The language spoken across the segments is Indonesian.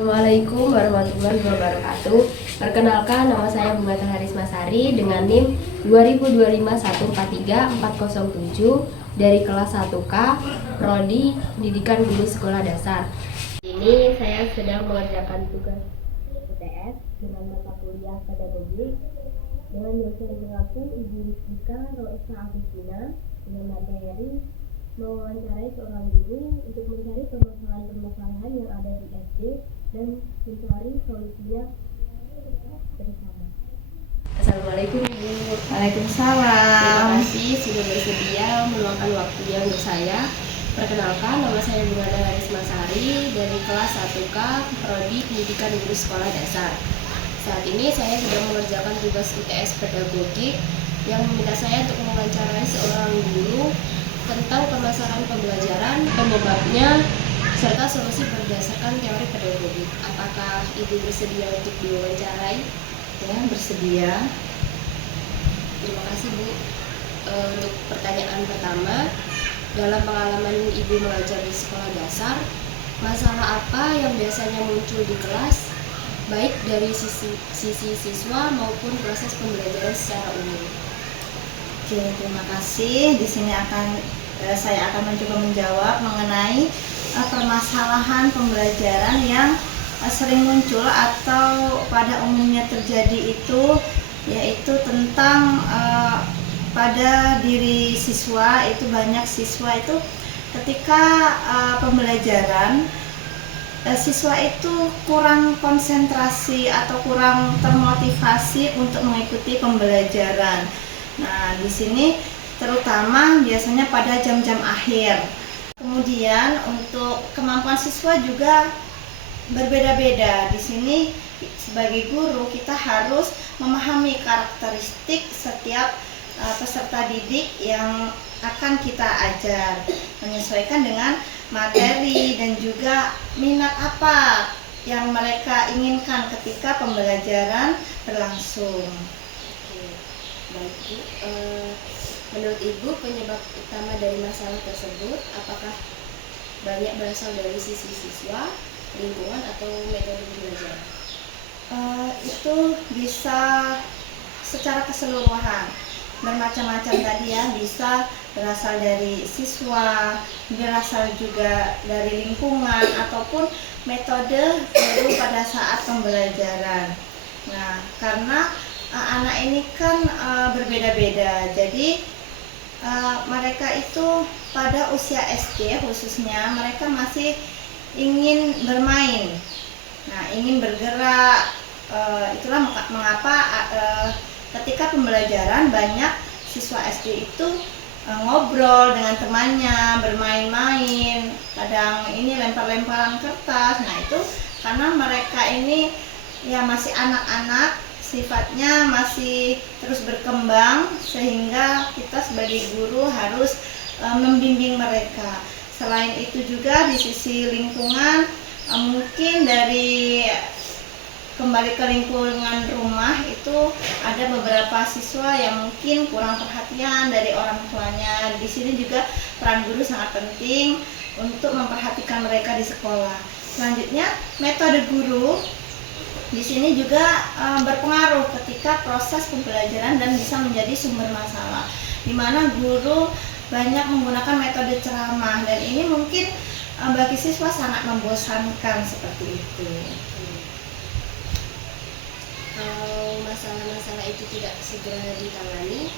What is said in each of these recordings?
Assalamualaikum warahmatullahi wabarakatuh. Perkenalkan, nama saya Bunga Harismasari dengan NIM 2025143407 dari kelas 1K Prodi Pendidikan Guru Sekolah Dasar. Ini saya sedang mengerjakan tugas UTS dengan mata kuliah pedagogik dengan dosen mengaku Ibu Rizka Roesa Agustina dengan materi mewawancarai seorang guru untuk mencari permasalahan-permasalahan yang ada di SD dan mencari solusinya bersama. Assalamualaikum Ibu. Waalaikumsalam. Terima kasih sudah bersedia meluangkan waktunya untuk saya. Perkenalkan, nama saya Bunga Harismasari dari kelas 1K Prodi Pendidikan Guru Sekolah Dasar. Saat ini saya sedang mengerjakan tugas UTS pedagogik yang meminta saya untuk mewawancarai seorang guru tentang permasalahan pembelajaran, penyebabnya, serta solusi berdasarkan teori pedagogik. Apakah Ibu bersedia untuk diwawancarai? Ya, bersedia. Terima kasih Bu. Untuk pertanyaan pertama, dalam pengalaman Ibu mengajar di sekolah dasar, masalah apa yang biasanya muncul di kelas, baik dari sisi siswa maupun proses pembelajaran secara umum? Oke, terima kasih. Di sini saya akan mencoba menjawab mengenai permasalahan pembelajaran yang sering muncul atau pada umumnya terjadi itu, yaitu tentang pada diri siswa. Itu banyak siswa itu ketika pembelajaran, siswa itu kurang konsentrasi atau kurang termotivasi untuk mengikuti pembelajaran. Nah, di sini terutama biasanya pada jam-jam akhir. Kemudian untuk kemampuan siswa juga berbeda-beda. Di sini sebagai guru kita harus memahami karakteristik setiap peserta didik yang akan kita ajar, menyesuaikan dengan materi dan juga minat apa yang mereka inginkan ketika pembelajaran berlangsung. Baik Bu, menurut Ibu penyebab utama dari masalah tersebut apakah banyak berasal dari sisi siswa, lingkungan, atau metode pembelajaran? Itu bisa secara keseluruhan, bermacam-macam tadi ya, bisa berasal dari siswa, berasal juga dari lingkungan, ataupun metode guru pada saat pembelajaran. Nah, karena anak ini kan berbeda-beda, jadi mereka itu pada usia SD khususnya mereka masih ingin bermain, ingin bergerak. Itulah mengapa ketika pembelajaran banyak siswa SD itu ngobrol dengan temannya, bermain-main, kadang ini lempar-lemparan kertas. Nah, itu karena mereka ini ya masih anak-anak, sifatnya masih terus berkembang, sehingga kita sebagai guru harus membimbing mereka. Selain itu juga di sisi lingkungan, mungkin dari kembali ke lingkungan rumah itu ada beberapa siswa yang mungkin kurang perhatian dari orang tuanya. Di sini juga peran guru sangat penting untuk memperhatikan mereka di sekolah. Selanjutnya, metode guru di sini juga berpengaruh ketika proses pembelajaran dan bisa menjadi sumber masalah, di mana guru banyak menggunakan metode ceramah, dan ini mungkin bagi siswa sangat membosankan seperti itu. Kalau masalah-masalah itu tidak segera ditangani,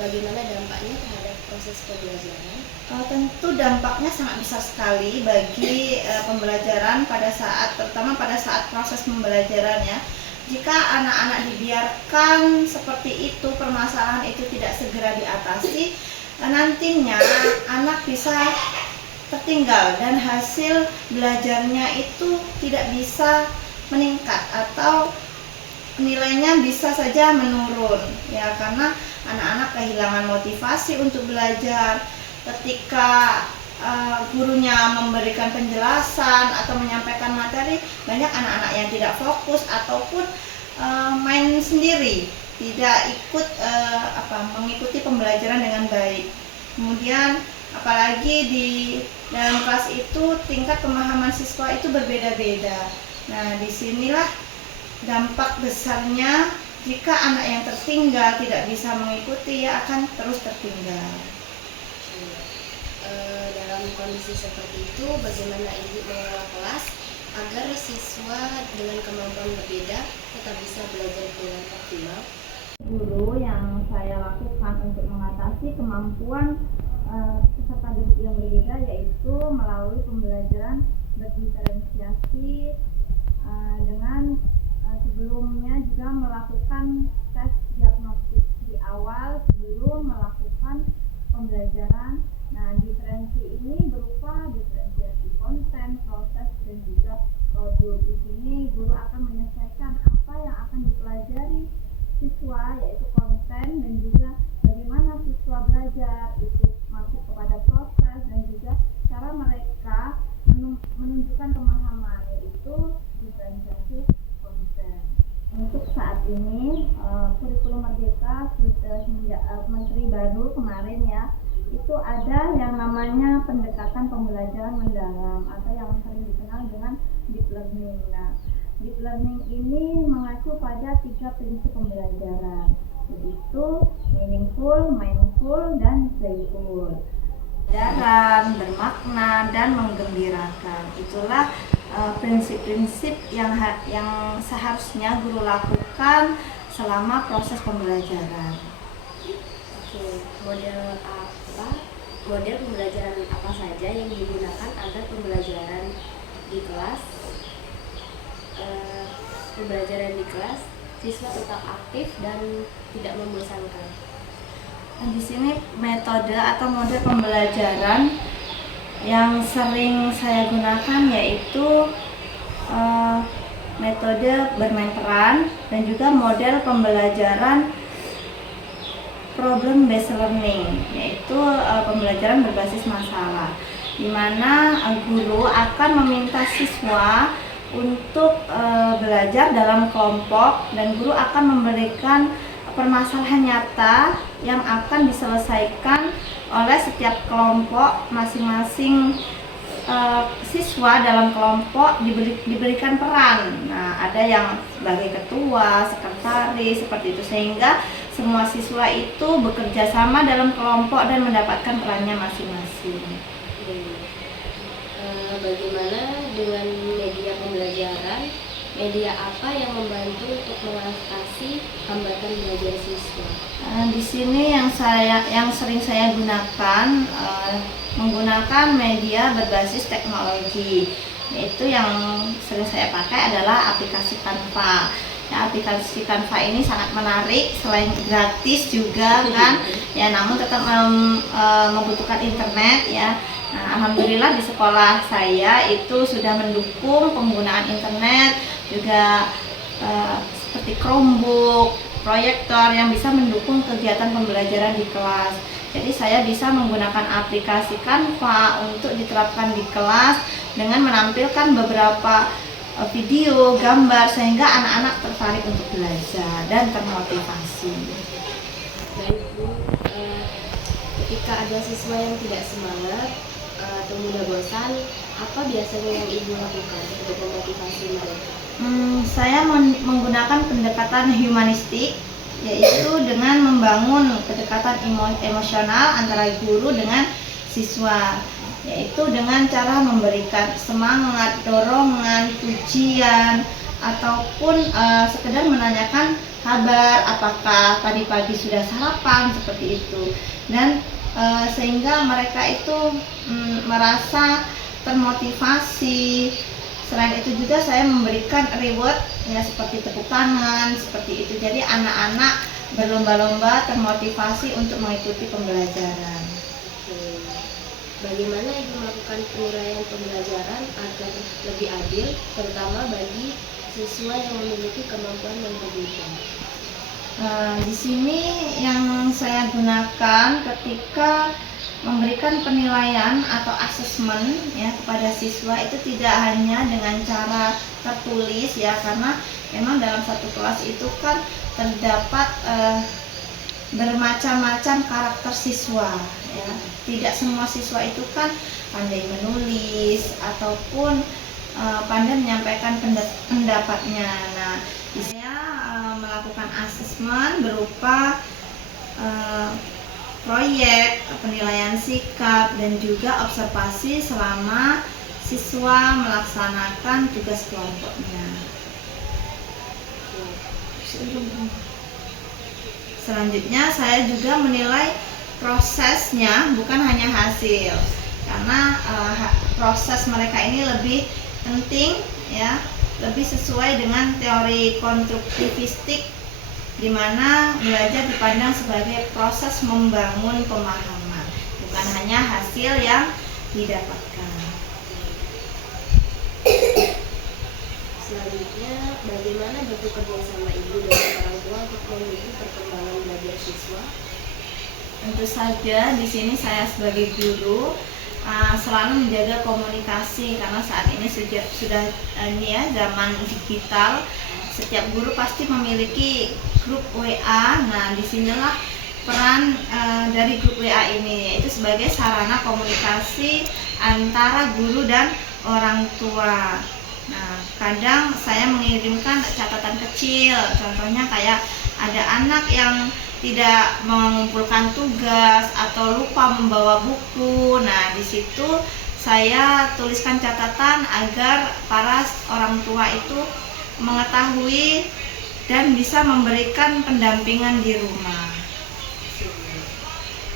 bagaimana dampaknya terhadap proses pembelajaran? Tentu dampaknya sangat besar sekali bagi pembelajaran terutama pada saat proses pembelajaran ya. Jika anak-anak dibiarkan seperti itu, permasalahan itu tidak segera diatasi, nantinya anak bisa tertinggal dan hasil belajarnya itu tidak bisa meningkat atau nilainya bisa saja menurun ya, karena anak-anak kehilangan motivasi untuk belajar. Ketika gurunya memberikan penjelasan atau menyampaikan materi, banyak anak-anak yang tidak fokus ataupun main sendiri, tidak ikut mengikuti pembelajaran dengan baik. Kemudian apalagi di dalam kelas itu tingkat pemahaman siswa itu berbeda-beda. Nah, disinilah dampak besarnya jika anak yang tertinggal tidak bisa mengikuti, ya akan terus tertinggal. Dalam kondisi seperti itu, bagaimana ibu mengelola kelas agar siswa dengan kemampuan berbeda tetap bisa belajar dengan optimal? Guru yang saya lakukan untuk mengatasi kemampuan peserta didik yang berbeda yaitu melalui pembelajaran berdiferensiasi dengan sebelumnya juga melakukan tes diagnostik di awal sebelum melakukan pembelajaran. Nah, diferensi ini berupa diferensiasi konten, proses, dan juga produk. Di sini guru akan menyesuaikan apa yang akan dipelajari siswa, yaitu konten dan juga bagaimana siswa belajar, itu masuk kepada proses dan juga cara mereka menunjukkan pemahaman, yaitu diferensiasi konten. Untuk saat ini kurikulum Merdeka sudah Menteri baru kemarin ya, itu ada yang namanya pendekatan pembelajaran mendalam atau yang sering dikenal dengan deep learning. Nah, deep learning ini mengacu pada 3 prinsip pembelajaran, yaitu meaningful, mindful, dan playful. Pembelajaran bermakna dan menggembirakan, itulah prinsip-prinsip yang seharusnya guru lakukan selama proses pembelajaran. Model pembelajaran apa saja yang digunakan agar pembelajaran di kelas siswa tetap aktif dan tidak membosankan? Di sini metode atau model pembelajaran yang sering saya gunakan yaitu metode bermain peran dan juga model pembelajaran problem based learning, yaitu pembelajaran berbasis masalah, di mana guru akan meminta siswa untuk belajar dalam kelompok dan guru akan memberikan permasalahan nyata yang akan diselesaikan oleh setiap kelompok. Masing-masing siswa dalam kelompok diberikan peran. Nah, ada yang sebagai ketua, sekretaris, seperti itu, sehingga semua siswa itu bekerja sama dalam kelompok dan mendapatkan perannya masing-masing. Bagaimana dengan media pembelajaran? Media apa yang membantu untuk mengatasi hambatan belajar siswa? Di sini yang sering saya gunakan menggunakan media berbasis teknologi, yaitu yang sering saya pakai adalah aplikasi Canva. Ya, aplikasi Canva ini sangat menarik, selain gratis juga kan, ya, namun tetap membutuhkan internet ya. Nah, alhamdulillah di sekolah saya itu sudah mendukung penggunaan internet, juga seperti Chromebook, proyektor yang bisa mendukung kegiatan pembelajaran di kelas. Jadi saya bisa menggunakan aplikasi Canva untuk diterapkan di kelas dengan menampilkan beberapa video, gambar, sehingga anak-anak tertarik untuk belajar dan termotivasi. Baik Bu, ketika ada siswa yang tidak semangat atau mudah bosan, apa biasanya yang Ibu lakukan untuk memotivasi mereka? Saya menggunakan pendekatan humanistik, yaitu dengan membangun kedekatan emosional antara guru dengan siswa, yaitu dengan cara memberikan semangat, dorongan, pujian, ataupun sekedar menanyakan kabar, apakah tadi pagi sudah sarapan, seperti itu, dan sehingga mereka itu merasa termotivasi. Selain itu juga saya memberikan reward ya, seperti tepuk tangan, seperti itu. Jadi anak-anak berlomba-lomba termotivasi untuk mengikuti pembelajaran. Bagaimana Ibu melakukan penilaian pembelajaran agar lebih adil, terutama bagi siswa yang memiliki kemampuan yang berbeda? Di sini yang saya gunakan ketika memberikan penilaian atau asesmen ya kepada siswa itu tidak hanya dengan cara tertulis ya, karena memang dalam satu kelas itu kan terdapat bermacam-macam karakter siswa ya. Tidak semua siswa itu kan pandai menulis ataupun pandai menyampaikan pendapatnya. Nah, saya melakukan asesmen berupa proyek, penilaian sikap, dan juga observasi selama siswa melaksanakan tugas kelompoknya. Selanjutnya saya juga menilai prosesnya, bukan hanya hasil, karena proses mereka ini lebih penting ya, lebih sesuai dengan teori konstruktivistik, di mana belajar dipandang sebagai proses membangun pemahaman, bukan hanya hasil yang didapatkan. Selanjutnya, bagaimana bentuk kerjasama ibu dan orang tua untuk mendukung perkembangan belajar siswa? Tentu saja di sini saya sebagai guru selalu menjaga komunikasi, karena saat ini sudah ini ya, zaman digital. Setiap guru pasti memiliki grup WA. Nah, disinilah peran dari grup WA ini, yaitu sebagai sarana komunikasi antara guru dan orang tua. Nah, kadang saya mengirimkan catatan kecil, contohnya kayak ada anak yang tidak mengumpulkan tugas atau lupa membawa buku. Nah, di situ saya tuliskan catatan agar para orang tua itu mengetahui dan bisa memberikan pendampingan di rumah.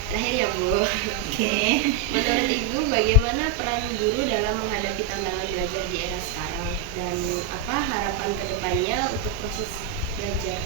Terakhir ya Bu. Oke. Menurut Ibu, bagaimana peran guru dalam menghadapi tantangan belajar di era sekarang, dan apa harapan kedepannya untuk proses belajar?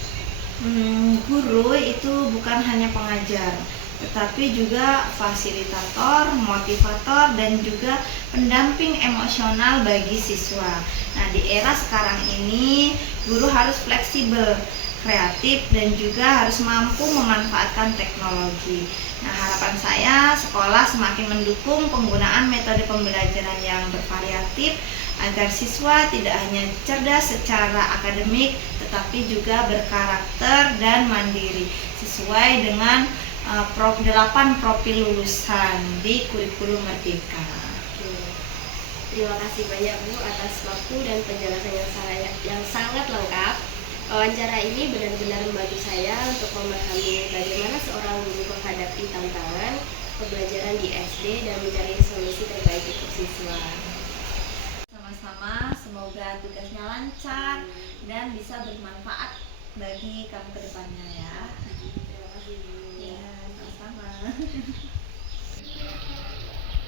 Guru itu bukan hanya pengajar, tetapi juga fasilitator, motivator, dan juga pendamping emosional bagi siswa. Nah, di era sekarang ini, guru harus fleksibel, kreatif, dan juga harus mampu memanfaatkan teknologi. Nah, harapan saya sekolah semakin mendukung penggunaan metode pembelajaran yang bervariatif, agar siswa tidak hanya cerdas secara akademik, tetapi juga berkarakter dan mandiri sesuai dengan 8 profil lulusan di kurikulum Merdeka. Terima kasih banyak Bu atas waktu dan penjelasan yang sangat lengkap. Wawancara ini benar-benar membantu saya untuk memahami bagaimana seorang guru menghadapi tantangan pembelajaran di SD dan mencari solusi terbaik untuk siswa. Sama-sama, semoga tugasnya lancar dan bisa bermanfaat bagi kamu ke depannya ya. Terima kasih Bu. Ya, sama-sama.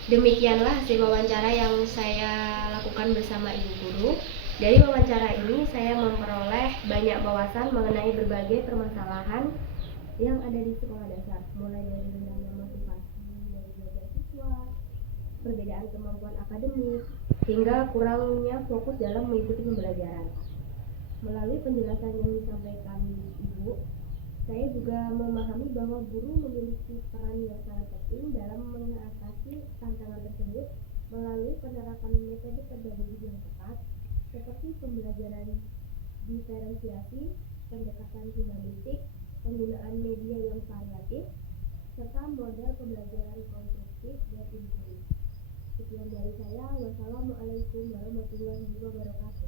Demikianlah hasil wawancara yang saya lakukan bersama Ibu Guru. Dari wawancara ini saya memperoleh banyak wawasan mengenai berbagai permasalahan yang ada di sekolah dasar, mulai dari rendahnya motivasi dari belajar siswa, perbedaan kemampuan akademik, hingga kurangnya fokus dalam mengikuti pembelajaran. Melalui penjelasan yang disampaikan Ibu, saya juga memahami bahwa guru memiliki peran yang sangat penting dalam mengatasi tantangan tersebut melalui penerapan metode pedagogik yang tepat, seperti pembelajaran diferensiasi, pendekatan humanistik, penggunaan media yang variatif, serta model pembelajaran konstruktif dan inklusif. Sekian dari saya. Wassalamualaikum warahmatullahi wabarakatuh.